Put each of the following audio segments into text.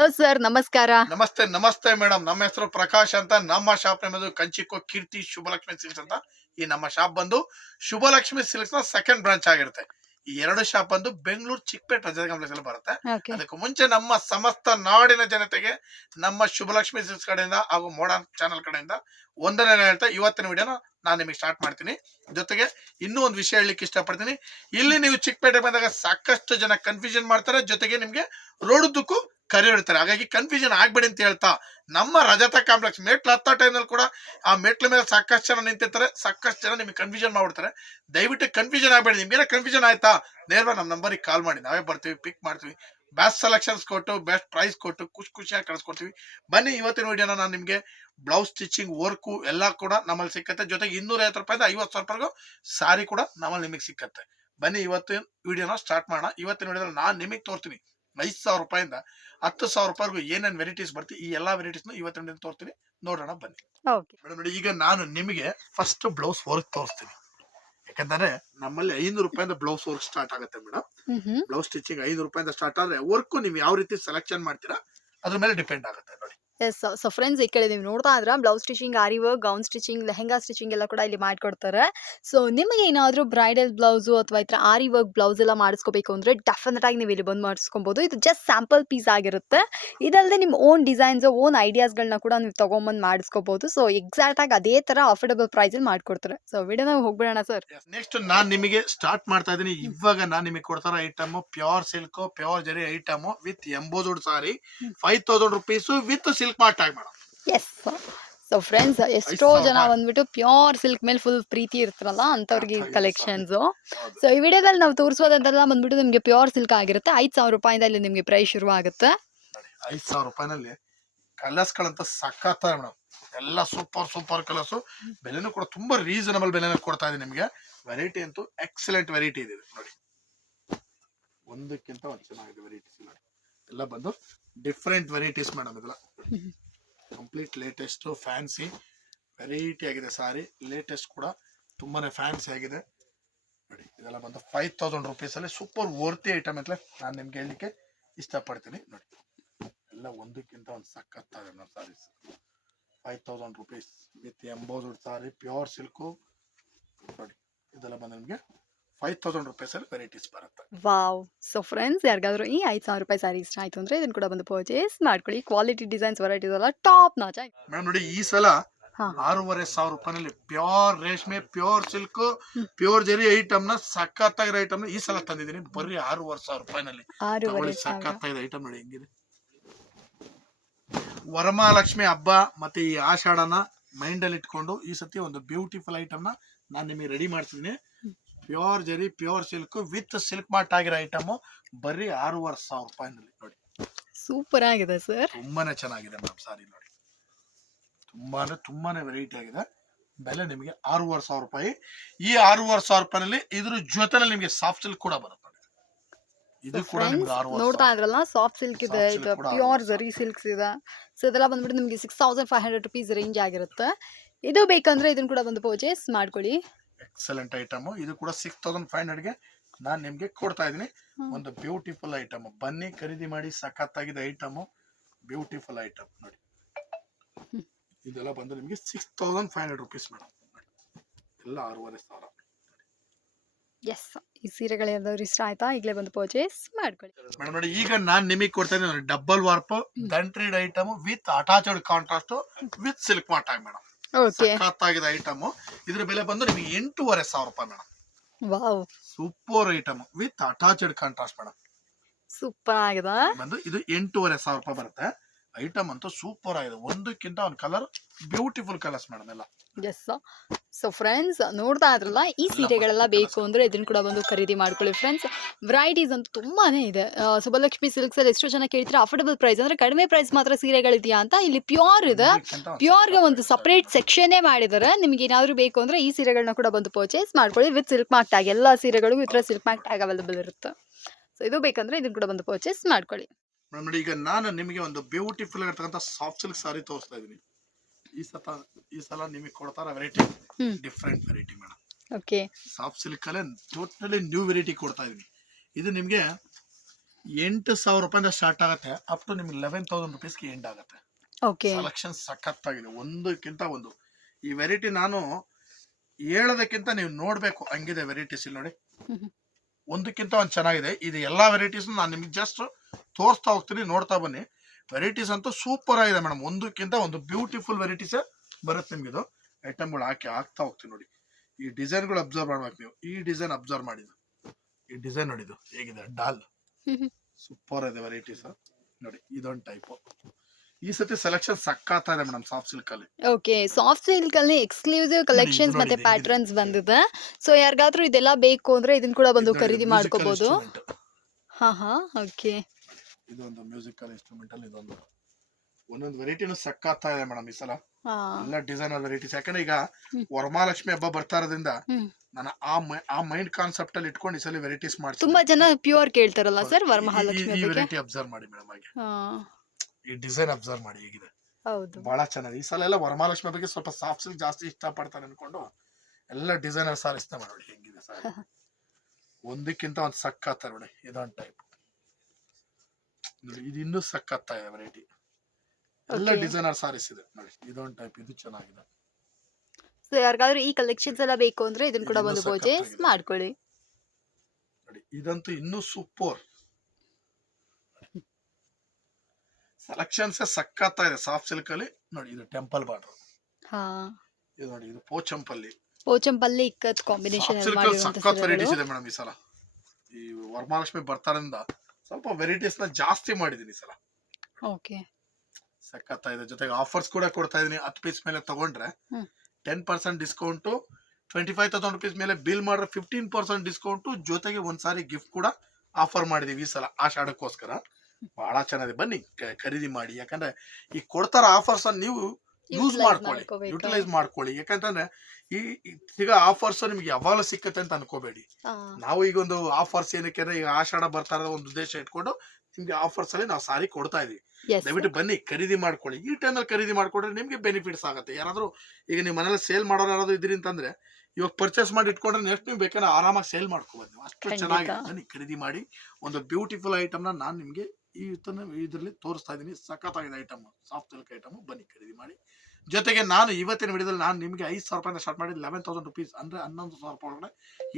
Hello sir ನಮಸ್ಕಾರ. ನಮಸ್ತೆ ನಮಸ್ತೆ ಮೇಡಮ್. ನಮ್ಮ ಹೆಸರು ಪ್ರಕಾಶ್ ಅಂತ. ನಮ್ಮ ಶಾಪ್ ನಮ್ಮದು ಕಂಚಿಕೋ ಕೀರ್ತಿ ಶುಭಲಕ್ಷ್ಮಿ ಸಿಲ್ಕ್ಸ್ ಅಂತ ಈ ನಮ್ಮ ಶಾಪ್ ಬಂದು ಶುಭಲಕ್ಷ್ಮಿ ಸಿಲ್ಕ್ಸ್ನ ಸೆಕೆಂಡ್ ಬ್ರಾಂಚ್ ಆಗಿರುತ್ತೆ. ಈ ಎರಡು ಶಾಪ್ ಬಂದು ಬೆಂಗಳೂರು ಚಿಕ್ಕಪೇಟ್ ರಜಾ ಕಾಂಪ್ಲೆಕ್ಸ್ ಅಲ್ಲಿ ಬರುತ್ತೆ? ಅದಕ್ಕೂ ಮುಂಚೆ ನಮ್ಮ ಸಮಸ್ತ ನಾಡಿನ ಜನತೆಗೆ ನಮ್ಮ ಶುಭಲಕ್ಷ್ಮಿ ಸಿಲ್ಕ್ಸ್ ಕಡೆಯಿಂದ ಹಾಗೂ ಮೋಡರ್ನ್ ಚಾನಲ್ ಕಡೆಯಿಂದ ಒಂದನೇ ಹೇಳ್ತಾ ಇವತ್ತಿನ ವಿಡಿಯೋನ ನಾನು ನಿಮಗೆ ಸ್ಟಾರ್ಟ್ ಮಾಡ್ತೀನಿ. ಜೊತೆಗೆ ಇನ್ನೂ ಒಂದು ವಿಷಯ ಹೇಳಲಿಕ್ಕೆ ಇಷ್ಟಪಡ್ತೀನಿ. ಇಲ್ಲಿ ನೀವು ಚಿಕ್ಕಪೇಟೆ ಬಂದಾಗ ಸಾಕಷ್ಟು ಜನ ಕನ್ಫ್ಯೂಷನ್ ಮಾಡ್ತಾರೆ. ಜೊತೆಗೆ ನಿಮಗೆ ರೋಡುದ್ದಕ್ಕೂ ಕರೆಯಿಡ್ತಾರೆ. ಹಾಗಾಗಿ ಕನ್ಫ್ಯೂಷನ್ ಆಗ್ಬೇಡಿ ಅಂತ ಹೇಳ್ತಾ ನಮ್ಮ ರಜತ ಕಾಂಪ್ಲೆಕ್ಸ್ ಮೆಟ್ಲು ಹತ್ತೋ ಟೈಮ್ನಲ್ಲಿ ಕೂಡ ಆ ಮೆಟ್ಲ ಮೇಲೆ ಸಾಕಷ್ಟು ಜನ ನಿಂತಿರ್ತಾರೆ. ಸಾಕಷ್ಟು ಜನ ನಿಮಗೆ ಕನ್ಫ್ಯೂಷನ್ ಮಾಡ್ಬಿಡ್ತಾರೆ. ದಯವಿಟ್ಟು ಕನ್ಫ್ಯೂಷನ್ ಆಗಬೇಡಿ. ನಿಮ್ಗೇನೋ ಕನ್ಫ್ಯೂಷನ್ ಆಯ್ತಾ? ನೇರವಾಗಿ ನಮ್ಮ ನಂಬರಿಗೆ ಕಾಲ್ ಮಾಡಿ. ನಾವೇ ಬರ್ತೀವಿ ಪಿಕ್ ಮಾಡ್ತೀವಿ. ಬೆಸ್ಟ್ ಸೆಲೆಕ್ಷನ್ಸ್ ಕೊಟ್ಟು ಬೆಸ್ಟ್ ಪ್ರೈಸ್ ಕೊಟ್ಟು ಖುಷಿ ಖುಷಿಯಾಗಿ ಕಳಿಸ್ಕೊಡ್ತೀವಿ. ಬನ್ನಿ ಇವತ್ತಿನ ವಿಡಿಯೋನ ನಾನು ನಿಮಗೆ ಬ್ಲೌಸ್ ಸ್ಟಿಚಿಂಗ್ ವರ್ಕು ಎಲ್ಲ ಕೂಡ ನಮ್ಮಲ್ಲಿ ಸಿಕ್ಕತ್ತೆ. ಜೊತೆಗೆ ಇನ್ನೂರ ಐವತ್ತು ರೂಪಾಯಿಂದ ಐವತ್ತು ಸಾವಿರ ರೂಪಾಯಿಗೂ ಸಾರಿ ಕೂಡ ನಮ್ಮಲ್ಲಿ ನಿಮಗೆ ಸಿಕ್ಕತ್ತೆ. ಬನ್ನಿ ಇವತ್ತಿನ ವಿಡಿಯೋನ ಸ್ಟಾರ್ಟ್ ಮಾಡೋಣ. ಇವತ್ತಿನ ವಿಡಿಯೋದಲ್ಲಿ ನಾನು ನಿಮಗೆ ತೋರ್ತೀನಿ ಐದು ಸಾವಿರ ರೂಪಾಯಿಂದ ಹತ್ತು ಸಾವಿರ ರೂಪಾಯಿಗೂ ಏನೇನು ವೆರೈಟೀಸ್ ಬರ್ತೀವಿ ಈ ಎಲ್ಲಾ ವೆರೈಟೀಸ್ನು ಇವತ್ತಿನ ದಿನ ತೋರ್ತೀನಿ. ನೋಡೋಣ ಬನ್ನಿ. ಮೇಡಮ್ ನೋಡಿ ಈಗ ನಾನು ನಿಮಗೆ ಫಸ್ಟ್ ಬ್ಲೌಸ್ ವರ್ಕ್ ತೋರಿಸ್ತೀನಿ. ಯಾಕಂದ್ರೆ ನಮ್ಮಲ್ಲಿ ಐನೂರು ರೂಪಾಯಿಂದ ಬ್ಲೌಸ್ ವರ್ಕ್ ಸ್ಟಾರ್ಟ್ ಆಗುತ್ತೆ ಮೇಡಮ್. ಬ್ಲೌಸ್ ಸ್ಟಿಚಿಂಗ್ ಐನೂರು ರೂಪಾಯಿಂದ ಸ್ಟಾರ್ಟ್ ಆದ್ರೆ ವರ್ಕ್ ನೀವು ಯಾವ ರೀತಿ ಸೆಲೆಕ್ಷನ್ ಮಾಡ್ತೀರಾ ಅದ್ರ ಮೇಲೆ ಡಿಪೆಂಡ್ ಆಗುತ್ತೆ ನೋಡಿ. ಎಸ್ ಸೊ ಫ್ರೆಂಡ್ಸ್ ಈ ಕಡೆ ನೀವು ನೋಡ್ತಾ ಇದ್ರ? Blouse stitching aari work gown stitching lehenga stitching ಎಲ್ಲ ಕೂಡ ಇಲ್ಲಿ ಮಾಡಿಕೊಡ್ತಾರೆ. ಸೊ ನಿಮಗೆ ಏನಾದರೂ ಬ್ರೈಡಲ್ ಬ್ಲೌಸು ಅಥವಾ ಈ ಥರ ಆರಿ ವರ್ಕ್ ಬ್ಲೌಸ್ ಎಲ್ಲ ಮಾಡಿಸ್ಕೋಬೇಕು ಅಂದರೆ ಡೆಫಿನೆಟ್ ಆಗಿ ನೀವು ಇಲ್ಲಿ ಬಂದು ಮಾಡಿಸ್ಕೊಬೋದು. ಇದು ಜಸ್ಟ್ ಸ್ಯಾಂಪಲ್ ಪೀಸ್ ಆಗಿರುತ್ತೆ. ಇದಲ್ಲದೆ ನಿಮ್ಮ ಓನ್ ಡಿಸೈನ್ಸ್ ಓನ್ ಐಡಿಯಾಸ್ಗಳನ್ನ ಕೂಡ ನೀವು ತೊಗೊಂಬಂದು ಮಾಡಿಸ್ಕೋಬೋದು. ಸೊ ಎಕ್ಸಾಕ್ಟ್ ಆಗಿ ಅದೇ ಥರ ಅಫೋರ್ಡಬಲ್ ಪ್ರೈಸಲ್ಲಿ ಮಾಡ್ಕೊಡ್ತಾರೆ. ಸೊ ವಿಡಿಯೋನ ಹೋಗ್ಬಿಡೋಣ ಸರ್ ನೆಕ್ಸ್ಟ್ ನಾನ್ ನಿಮಗೆ ಸ್ಟಾರ್ಟ್ ಮಾಡ್ತಾ ಇದ್ದೀನಿ. ಇವಾಗ ನಾನು ನಿಮಗೆ ಕೊಡ್ತಾರ item pure silk pure zari item with embossed sari. Five thousand rupees with silk mart ಆಗಿ ಮೇಡಮ್ ಎಸ್ ಸೊ ಫ್ರೆಂಡ್ಸ್ ಎಷ್ಟೋ ಜನ ಬಂದ್ಬಿಟ್ಟು ಪ್ಯೂರ್ ಸಿಲ್ಕ್ ಮೇಲೆ ಫುಲ್ ಪ್ರೀತಿ ಇರ್ತಾರಲ್ಲ ಅಂಥವ್ರಿಗೆ ಕಲೆಕ್ಷನ್ಸ್ ಸೊ ಈ ವಿಡಿಯೋದಲ್ಲಿ ನಾವು ತೋರಿಸೋದಂತೆಲ್ಲ ಬಂದ್ಬಿಟ್ಟು ನಿಮಗೆ ಪ್ಯೂರ್ ಸಿಲ್ಕ್ ಆಗಿರುತ್ತೆ. ಐದು ಸಾವಿರ ರೂಪಾಯಿಂದ ಇಲ್ಲಿ ನಿಮಗೆ ಪ್ರೈಸ್ ಶುರು ಆಗುತ್ತೆ. ಐದ್ ಸಾವಿರ ರೂಪಾಯಿನಲ್ಲಿ ಕಲರ್ಸ್ ಗಳಂತ ಸಖತ್ ಮೇಡಮ್. ಎಲ್ಲ ಸೂಪರ್ ಸೂಪರ್ ಕಲರ್ಸ್ ಬೆಲೆನೂ ಕೂಡ ತುಂಬಾ ರೀಸನಬಲ್ ಬೆಲೆನ ಕೊಡ್ತಾ ಇದೆ ನಿಮಗೆ. ವೆರೈಟಿ ಅಂತೂ ಎಕ್ಸಲೆಂಟ್ ವೆರೈಟಿ ಇದೆ. ನೋಡಿ. ಒಂದಕ್ಕಿಂತ ಒಂದು ಚೆನ್ನಾಗಿದೆ ವೆರೈಟೀಸ್ ನೋಡಿ. ಎಲ್ಲ ಬಂದು ಡಿಫ್ರೆಂಟ್ ವೆರೈಟೀಸ್ ಮೇಡಮ್ ಇದೆಲ್ಲ. ಕಂಪ್ಲೀಟ್ ಲೇಟೆಸ್ಟ್ ಫ್ಯಾನ್ಸಿ ವೆರೈಟಿ ಆಗಿದೆ ಸಾರಿ ಲೇಟೆಸ್ಟ್ ಕೂಡ ತುಂಬಾನೇ ಫ್ಯಾನ್ಸಿ ಆಗಿದೆ. ನೋಡಿ, ಇದೆಲ್ಲ ಬಂದು ಫೈವ್ ತೌಸಂಡ್ ರುಪೀಸ್ ಅಲ್ಲಿ ಸೂಪರ್ ವರ್ತಿ ಐಟಮ್ ಅಂತ ನಾನು ನಿಮ್ಗೆ ಹೇಳಲಿಕ್ಕೆ ಇಷ್ಟಪಡ್ತೀನಿ. ನೋಡಿ, ಎಲ್ಲ ಒಂದಕ್ಕಿಂತ ಒಂದು ಸಖತ್ತಾಗಿದೆ ನೋಡಿ saris five thousand rupees with embossed sari pure silk ನೋಡಿ, ಇದೆಲ್ಲ ಬಂದು ನಿಮಗೆ ಫೈವ್ ತೌಸಂಡ್ ರುಪೀಸಲ್ಲಿ ವೆರೈಟೀಸ್ ಬರುತ್ತೆ. ವಾವ್! ಸೊ ಫ್ರೆಂಡ್ಸ್ ಯಾರಿಗಾದ್ರೂ ಈ ಐದು ಸಾವಿರ ರೂಪಾಯಿ ಸಾರಿ ಇಷ್ಟ ಆಯ್ತು ಅಂದ್ರೆ ಇದನ್ನು ಕೂಡ ಬಂದು ಪರ್ಚೇಸ್ ಮಾಡ್ಕೊಳ್ಳಿ. ಕ್ವಾಲಿಟಿ ಡಿಸೈನ್ಸ್ ವೆರೈಟೀಸ್ ಎಲ್ಲ ಟಾಪ್ ನಾಚ್ ಮೇಡಮ್ ನೋಡಿ ಈ ಸಲ ಆರೂವರೆ ಸಾವಿರ ರೂಪಾಯಿನಲ್ಲಿ ಪ್ಯೂರ್ ರೇಷ್ಮೆ ಪ್ಯೂರ್ ಸಿಲ್ಕ್. ಪ್ಯೂರ್ ಜರಿ ಐಟಮ್ನ ಸಖತ್ತಾಗಿರೋ ಐಟಮ್ ಈ ಸಲ ತಂದಿದ್ದೀನಿ. ಬರೀ ಆರೂವರೆ ಸಾವಿರ ರೂಪಾಯಿನಲ್ಲಿ ಆರೂವರೆ ಸಖತ್ತಾಗಿದೆ ಐಟಮ್ ನೋಡಿ ಹೆಂಗಿದೆ. ವರಮಹಾಲಕ್ಷ್ಮಿ ಹಬ್ಬ ಮತ್ತೆ ಈ ಆಷಾಢನ ಮೈಂಡ್ ಅಲ್ಲಿ ಇಟ್ಕೊಂಡು ಈ ಸತಿ ಒಂದು ಬ್ಯೂಟಿಫುಲ್ ಐಟಮ್ನ ನಾನು ನಿಮಗೆ ರೆಡಿ ಮಾಡ್ತಿದ್ದೀನಿ. Pure zari pure silk with silk mart ಆಗಿರೋ ಐಟಮ್ ಬರೀ ಆರೂವರೆ ಸಾವಿರ ರೂಪಾಯಿನಲ್ಲಿ ನೋಡಿ. ಸೂಪರ್ ಆಗಿದೆ ಸರ್. ತುಂಬಾನೇ ಚೆನ್ನಾಗಿದೆ ಮೇಡಮ್ ಸಾರಿ ನೋಡಿ. ತುಂಬಾನೇ ತುಂಬಾನೇ ವೆರೈಟಿ ಆಗಿದೆ. ಬೆಲೆ ನಿಮಗೆ ಆರೂವರೆ ಸಾವಿರ ರೂಪಾಯಿ. ಈ ಆರೂವರೆ ಸಾವಿರ ರೂಪಾಯಿನಲ್ಲಿ ಇದ್ರ ಜೊತೆನಲ್ಲಿ ನಿಮಗೆ ಸಾಫ್ಟ್ ಸಿಲ್ಕ್ ಕೂಡ ಬರುತ್ತೆ ಇದು ಕೂಡ ಫ್ರೆಂಡ್ಸ್ ನಿಮ್ಗೆ ಆರೂವರೆ ನೋಡ್ತಾ. ಇದ್ರಲ್ಲ ಸಾಫ್ಟ್ ಸಿಲ್ಕ್ ಇದೆ ಇದು ಪ್ಯೂರ್ ಜರಿ ಸಿಲ್ಕ್ಸ್ ಇದೆ. ಸೊ ಇದೆಲ್ಲ ಬಂದ್ಬಿಟ್ಟು ನಿಮಗೆ six thousand five hundred rupees range ಆಗಿರುತ್ತೆ. ಇದು ಬೇಕಂದ್ರೆ ಇದನ್ನು ಕೂಡ ಬಂದು ಪರ್ಚೇಸ್ ಮಾಡ್ಕೊಳ್ಳಿ. ಎಕ್ಸಲೆಂಟ್ ಐಟಮ್ ಇದು ಕೂಡ ಸಿಕ್ಸ್ ತೌಸಂಡ್ ಫೈವ್ ಹಂಡ್ರೆಡ್ಗೆ ನಾನು ನಿಮಗೆ ಕೊಡ್ತಾ ಇದ್ದೀನಿ. ಒಂದು ಬ್ಯೂಟಿಫುಲ್ ಐಟಮ್ ಬನ್ನಿ ಖರೀದಿ ಮಾಡಿ ಸಖತ್ತಾಗಿದೆ ಐಟಮ್ ಬ್ಯೂಟಿಫುಲ್ ಐಟಮ್ ನೋಡಿ. ಇದೆಲ್ಲ ಬಂದು ನಿಮಗೆ six thousand five hundred rupees madam ಎಲ್ಲ ಆರೂವರೆ ಸಾವಿರ. ಎಸ್ ಈ ಸೀರೆಗಳು ಯಾವ್ದಾದ್ರು ಇಷ್ಟ ಆಯ್ತಾ? ಈಗಲೇ ಬಂದು ಪರ್ಚೇಸ್ ಮಾಡ್ಕೊಳ್ಳಿ. ಮೇಡಮ್ ನೋಡಿ ಈಗ ನಾನು ನಿಮಗೆ ಕೊಡ್ತಾ ಇದ್ದೀನಿ double warp ದಂಟ್ರಿಡ್ item with attached contrast with silk mart madam ಸಖತ್ತಾಗಿದೆ ಐಟಮ್. ಇದ್ರ ಬೆಲೆ ಬಂದು ನಿಮಗೆ ಎಂಟೂವರೆ ಸಾವಿರ ರೂಪಾಯಿ madam. Wow. Super item. With attached contrast madam. Super ಆಗಿದೆ. ಬಂದು ಇದು ಎಂಟೂವರೆ ಸಾವಿರ ರೂಪಾಯಿ ಬರುತ್ತೆ. ಐಟಮ್ ಅಂತೂ ಸೂಪರ್ ಆಗಿದೆ. ಒಂದಕ್ಕಿಂತ ಒಂದು ಕಲರ್ ಬ್ಯೂಟಿಫುಲ್ ಕಲರ್ಸ್ ಮೇಡಮ್ ಎಲ್ಲ. ಎಸ್ ಸೊ ಫ್ರೆಂಡ್ಸ್ ನೋಡ್ತಾ ಇದ್ರಲ್ಲ ಈ ಸೀರೆಗಳೆಲ್ಲ ಬೇಕು ಅಂದ್ರೆ ಇದನ್ನ ಕೂಡ ಬಂದು ಖರೀದಿ ಮಾಡ್ಕೊಳ್ಳಿ ಫ್ರೆಂಡ್ಸ್ ವೆರೈಟೀಸ್ ಅಂತ ತುಂಬಾನೇ ಇದೆ. ಸುಬಲಕ್ಷ್ಮಿ ಸುಬ್ಬಲಕ್ಷ್ಮಿ ಸಿಲ್ಕ್ಸ್ ಅಲ್ಲಿ ಎಷ್ಟೋ ಜನ ಕೇಳ್ತಾರೆ ಅಫೋರ್ಡಬಲ್ ಪ್ರೈಸ್ ಅಂದ್ರೆ ಕಡಿಮೆ ಪ್ರೈಸ್ ಮಾತ್ರ ಸೀರೆಗಳಿದೆಯಾ? ಅಂತ ಇಲ್ಲಿ ಪ್ಯೂರ್ ಇದೆ. ಪ್ಯೂರ್ಗೆ ಒಂದು ಸಪರೇಟ್ ಸಪ್ರೇಟ್ ಸೆಕ್ಷನ್ನೇ ಮಾಡಿದ್ದಾರೆ. ನಿಮ್ಗೆ ಏನಾದರೂ ಬೇಕು ಅಂದ್ರೆ ಈ ಸೀರೆಗಳನ್ನ ಕೂಡ ಬಂದು ಪರ್ಚೇಸ್ ಮಾಡ್ಕೊಳ್ಳಿ. ವಿತ್ ಸಿಲ್ಕ್ ಮಾರ್ಕ್ ಟ್ಯಾಗ್ ಎಲ್ಲ ಸೀರೆಗಳಿಗೂ ಈ ಥರ ಸಿಲ್ಕ್ ಮಾರ್ಕ್ ಟ್ಯಾಗ್ ಅವೈಲೇಬಲ್ ಇರುತ್ತೆ. ಸೊ ಇದು ಬೇಕಂದ್ರೆ ಇದನ್ನ ಕೂಡ ಬಂದು ಪರ್ಚೇಸ್ ಮಾಡ್ಕೊಳ್ಳಿ. ಮೇಡಮ್ ನೋಡಿ ಈಗ ನಾನು ನಿಮಗೆ ಒಂದು ಬ್ಯೂಟಿಫುಲ್ ಆಗಿರ್ತಕ್ಕಂಥ ಸಾಫ್ಟ್ ಸಿಲ್ಕ್ ಸಾರಿ ತೋರಿಸ್ತಾ ಇದ್ದೀನಿ. ಈ ಸತ ಈ ಸಲ ನಿಮಗೆ ಕೊಡ್ತಾರ variety. Different variety madam. Okay. Soft silk ಅಲ್ಲೇ ಟೋಟಲಿ ನ್ಯೂ ವೆರೈಟಿ ಕೊಡ್ತಾ ಇದೀನಿ ಇದು ನಿಮಗೆ ಎಂಟು ಸಾವಿರ ರೂಪಾಯಿಂದ ಸ್ಟಾರ್ಟ್ ಆಗುತ್ತೆ. ಅಪ್ ಟು ನಿಮ್ಗೆ ಲೆವೆನ್ ತೌಸಂಡ್ ರುಪೀಸ್ಗೆ ಎಂಡ್ ಆಗುತ್ತೆ. ಓಕೆ. ಸೆಲೆಕ್ಷನ್ ಸಖತ್ತಾಗಿದೆ. ಒಂದಕ್ಕಿಂತ ಒಂದು. ಈ ವೆರೈಟಿ ನಾನು ಹೇಳೋದಕ್ಕಿಂತ ನೀವು ನೋಡ್ಬೇಕು ಹಂಗಿದೆ ವೆರೈಟೀಸ್ ಇಲ್ಲಿ ನೋಡಿ. ಒಂದಕ್ಕಿಂತ ಒಂದು ಚೆನ್ನಾಗಿದೆ. ಇದು ಎಲ್ಲಾ ವೆರೈಟೀಸ್ ನಾನು ನಿಮ್ಗೆ ಜಸ್ಟ್ ತೋರಿಸ್ತಾ ಹೋಗ್ತೀನಿ ನೋಡ್ತಾ ಬನ್ನಿ. ವೆರೈಟೀಸ್ ಅಂತೂ ಸೂಪರ್ ಆಗಿದೆ ಮೇಡಮ್. ಒಂದಕ್ಕಿಂತ ಒಂದು ಬ್ಯೂಟಿಫುಲ್ ವೆರೈಟೀಸ್ ಬರುತ್ತೆ ನಿಮ್ಗೆ ಇದು. ಐಟಮ್ಗಳು ಹಾಕಿ ಹಾಕ್ತಾ ಹೋಗ್ತೀನಿ ನೋಡಿ. ಈ ಡಿಸೈನ್ಗಳು ಅಬ್ಸರ್ವ್ ಮಾಡ್ಬೇಕು ನೀವು. ಈ ಡಿಸೈನ್ ಅಬ್ಸರ್ವ್ ಮಾಡಿದ್ದು ಈ ಡಿಸೈನ್ ನೋಡಿದ್ದು ಹೇಗಿದೆ? ಡಾಲ್. ಸೂಪರ್ ಇದೆ ವೆರೈಟೀಸ್ ನೋಡಿ ಇದೊಂದು ಟೈಪ್ ಈ ಸತಿ ಸೆಲೆಕ್ಷನ್ ಸಕ್ಕಾತಾ ಇದೆ ಮೇಡಮ್ ಸಾಫ್ಟ್ ಸಿಲ್ಕ್ ಅಲ್ಲಿ. ಓಕೆ ಸಾಫ್ಟ್ ಸಿಲ್ಕ್ ಅಲ್ಲಿ ಎಕ್ಸ್ಕ್ಲೂಸಿವ್ ಕಲೆಕ್ಷನ್ಸ್ ಮತ್ತೆ ಪ್ಯಾಟರ್ನ್ಸ್ ಬಂದಿದೆ. ಸೊ ಯಾರಿಗಾದ್ರೂ ಇದೆಲ್ಲ ಬೇಕು ಅಂದ್ರೆ ಇದನ್ನ ಕೂಡ ಬಂದು ಖರೀದಿ ಮಾಡ್ಕೋಬಹುದು ಹಾ ಹಾ ಓಕೆ ಇದೊಂದು ಮ್ಯೂಸಿಕಲ್ ಇನ್ಸ್ಟ್ರೂಮೆಂಟ್ ಅಲ್ಲಿ ಇದೊಂದು ಒಂದೊಂದು ವೆರೈಟಿನೂ ಸಕ್ಕಾಗ್ತಾ ಇದೆ ಮೇಡಮ್ ಈ ಸಲ. ಎಲ್ಲ ಡಿಸೈನರ್ ವೆರೈಟೀಸ್ ಯಾಕಂದ್ರೆ ಈಗ. ವರಮಹಾಲಕ್ಷ್ಮಿ ಹಬ್ಬ ಬರ್ತಾ ಇರೋದ್ರಿಂದ. ನಾನು ಆ ಆ ಮೈಂಡ್ ಕಾನ್ಸೆಪ್ಟ್ ಅಲ್ಲಿ ಇಟ್ಕೊಂಡು ಈ ಸಲ ವೆರೈಟೀಸ್ ಮಾಡ್ತೀನಿ. ತುಂಬಾ ಜನ ಪ್ಯೂರ್ ಕೇಳ್ತಾರಲ್ಲ ಸರ್ ವರಮಹಾಲಕ್ಷ್ಮಿ ಈ ವೆರೈಟಿ ಅಬ್ಸರ್ವ್ ಮಾಡಿ ಮೇಡಮ್ ಹಾಗೆ. ಈ ಡಿಸೈನ್ ಅಬ್ಸರ್ವ್ ಮಾಡಿ ಹೇಗಿದೆ. ಹೌದು. ಬಹಳ ಚೆನ್ನಾಗಿ ಈ ಸಲ ಎಲ್ಲ ವರಮಹಾಲಕ್ಷ್ಮಿ ಬಗ್ಗೆ ಸ್ವಲ್ಪ ಸಾಫ್ಟ್ ಸಿಲ್ಕ್ ಜಾಸ್ತಿ ಇಷ್ಟಪಡ್ತಾರೆ ಅನ್ಕೊಂಡು ಎಲ್ಲ ಡಿಸೈನರ್ ಸಾರ್ ಇಷ್ಟ ಮಾಡಿ ಹೆಂಗಿದೆ ಸರ್. ಒಂದಕ್ಕಿಂತ ಒಂದು ಸಕ್ಕತ್ತಾರೆ ನೋಡಿ ಇದೊಂದು ಟೈಪ್ ನೋಡಿ ಇದು ಇನ್ನೂ ವೆರೈಟಿ ಎಲ್ಲ ಡಿಸೈನರ್ ಸಾರೀಸ್ ಇದೆ. ನೋಡಿ ಇದೊಂದು ಟೈಪ್ ಇದು ಚೆನ್ನಾಗಿದೆ. ಸೊ ಯಾರಿಗಾದ್ರೂ ಈ ಕಲೆಕ್ಷನ್ಸ್ ಎಲ್ಲ ಬೇಕು ಅಂದ್ರೆ ಇದನ್ನ ಕೂಡ ಬಂದು ಪರ್ಚೇಸ್ ಮಾಡ್ಕೊಳ್ಳಿ. ನೋಡಿ ಇದಂತೂ ಇನ್ನೂ ಸೂಪರ್ ಸೆಲೆಕ್ಷನ್ಸ್ ಸಕ್ಕತ್ತ ಇದೆ ಸಾಫ್ಟ್ ಸಿಲ್ಕ್ ಅಲ್ಲಿ ನೋಡಿ ಇದು ಟೆಂಪಲ್ ಬಾರ್ಡರ್ ಹಾ. ಇದು ನೋಡಿ ಇದು ಪೋಚಂಪಲ್ಲಿ. ಪೋಚಂಪಲ್ಲಿ ಇಕ್ಕತ್ ಕಾಂಬಿನೇಷನ್ ಅಲ್ಲಿ ಮಾಡಿರುವಂತ ಸಖತ್ ವೆರೈಟೀಸ್ ಇದೆ ಮೇಡಮ್ ಈ ಸಲ. ಈ ವರಮಹಾಲಕ್ಷ್ಮಿ ಬರ್ತಾರಿಂದ ಸ್ವಲ್ಪ ವೆರೈಟೀಸ್ನ ಜಾಸ್ತಿ ಮಾಡಿದೀನಿ ಸಲ. ಓಕೆ ಸಖತ್ ಇದೆ ಜೊತೆಗೆ ಆಫರ್ಸ್ ಕೂಡ ಕೊಡ್ತಾ ಇದೀನಿ ಹತ್ತು ಪೀಸ್ ಮೇಲೆ ತಗೊಂಡ್ರೆ. Ten percent discount twenty five thousand rupees ಮೇಲೆ ಬಿಲ್ ಮಾಡಿದ್ರೆ ಫಿಫ್ಟೀನ್ ಪರ್ಸೆಂಟ್ ಡಿಸ್ಕೌಂಟ್ ಜೊತೆಗೆ ಒಂದ್ಸಾರಿ ಗಿಫ್ಟ್ ಕೂಡ ಆಫರ್ ಮಾಡಿದೀವಿ ಈ ಸಲ. ಆ ಶಾಡಕ್ಕೋಸ್ಕರ. ಬಹಳ ಚೆನ್ನಾಗಿದೆ. ಬನ್ನಿ ಖರೀದಿ ಮಾಡಿ. ಯಾಕಂದ್ರೆ ಈ ಕೊಡ್ತಾರ ಆಫರ್ಸ್ ನೀವು ಯೂಸ್ ಮಾಡ್ಕೊಳ್ಳಿ. ಯುಟಿಲೈಸ್ ಮಾಡ್ಕೊಳ್ಳಿ. ಯಾಕಂತಂದ್ರೆ ಈ ಈಗ ಆಫರ್ಸ್ ನಿಮ್ಗೆ ಯಾವಾಗ ಸಿಕ್ಕತ್ತೆ ಅಂತ ಅನ್ಕೋಬೇಡಿ. ನಾವು ಈಗ ಒಂದು ಆಫರ್ಸ್ ಏನಕ್ಕೆ ಅಂದ್ರೆ ಈಗ ಆಷಾಢ ಬರ್ತಾ ಇರೋ ಒಂದು ಉದ್ದೇಶ ಇಟ್ಕೊಂಡು ನಿಮ್ಗೆ ಆಫರ್ಸ್ ಅಲ್ಲಿ ನಾವು ಸಾರಿ ಕೊಡ್ತಾ ಇದೀವಿ. ದಯವಿಟ್ಟು ಬನ್ನಿ ಖರೀದಿ ಮಾಡ್ಕೊಳ್ಳಿ. ಈ ಟೈಮಲ್ಲಿ ಖರೀದಿ ಮಾಡ್ಕೊಂಡ್ರೆ ನಿಮ್ಗೆ ಬೆನಿಫಿಟ್ಸ್ ಆಗುತ್ತೆ. ಯಾರಾದ್ರೂ ಈಗ ನೀವು ಮನೇಲಿ ಸೇಲ್ ಮಾಡೋರು ಯಾರಾದ್ರೂ ಇದ್ರಿ ಅಂತಂದ್ರೆ ಇವಾಗ ಪರ್ಚೇಸ್ ಮಾಡಿ ಇಟ್ಕೊಂಡ್ರೆ ನೆಕ್ಸ್ಟ್ ನೀವು ಬೇಕಾದ್ರೆ ಆರಾಮಾಗಿ ಸೇಲ್ ಮಾಡ್ಕೋಬೋದು ನೀವು. ಅಷ್ಟು ಚೆನ್ನಾಗಿ ಬನ್ನಿ ಖರೀದಿ ಮಾಡಿ. ಒಂದು ಬ್ಯೂಟಿಫುಲ್ ಐಟಮ್ ನಾನ್ ನಾನು ನಿಮ್ಗೆ ಈ ಇದರಲ್ಲಿ ತೋರಿಸ್ತಾ ಇದ್ದೀನಿ. ಸಖತ್ತಾಗಿದೆ ಐಟಮ್ ಸಾಫ್ಟ್ ಸಿಲ್ಕ್ ಐಟಮ್ ಬನ್ನಿ ಖರೀದಿ ಮಾಡಿ. ಜೊತೆಗೆ ನಾನು ಇವತ್ತಿನ ವಿಡಿಯೋದಲ್ಲಿ ನಾನು ನಿಮಗೆ ಐದು ಸಾವಿರ ರೂಪಾಯಿಂದ ಸ್ಟಾರ್ಟ್ ಮಾಡಿ ಲೆವೆನ್ ತೌಸಂಡ್ ರುಪೀಸ್ ಅಂದ್ರೆ ಹನ್ನೊಂದು ಸಾವಿರ ರೂಪಾಯಿ ಒಳಗಡೆ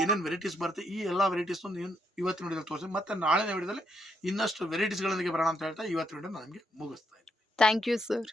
ಏನೇನು ವೆರೈಟೀಸ್ ಬರುತ್ತೆ, ಈ ಎಲ್ಲ ವೆರೈಟೀಸ್ ನೀವು ಇವತ್ತಿನ ವಿಡಿಯೋದಲ್ಲಿ ತೋರಿಸಿ. ಮತ್ತೆ ನಾಳೆ ವಿಡಿಯೋದಲ್ಲಿ ಇನ್ನಷ್ಟು ವೆರೈಟೀಸ್ಗಳೊಂದಿಗೆ ಬರೋಣ ಅಂತ ಹೇಳ್ತಾ ಇವತ್ತಿನ ವಿಡಿಯೋ ನಾನು ನಿಮಗೆ ಮುಗಿಸ್ತಾ ಇದ್ದೀನಿ. Thank you sir